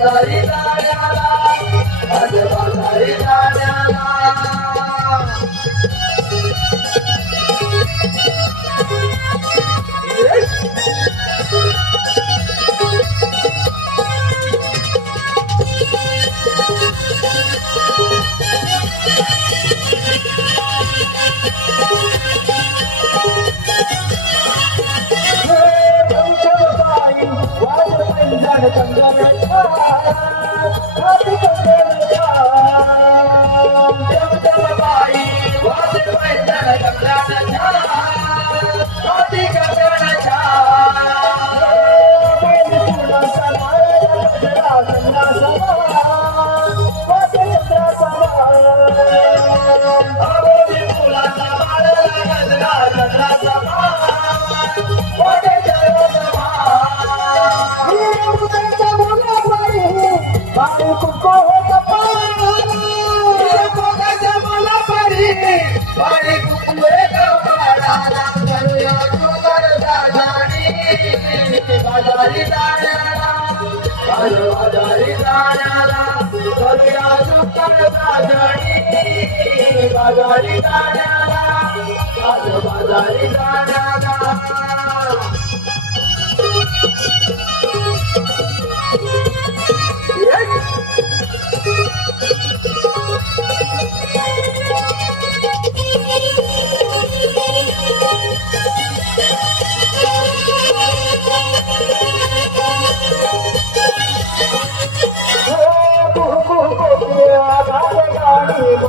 साजणी बाजारी जाण्याला आज करूया सुकर बाजारी जाण्याला आज बाजारी जाण्याला.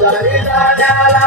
जाण्याला.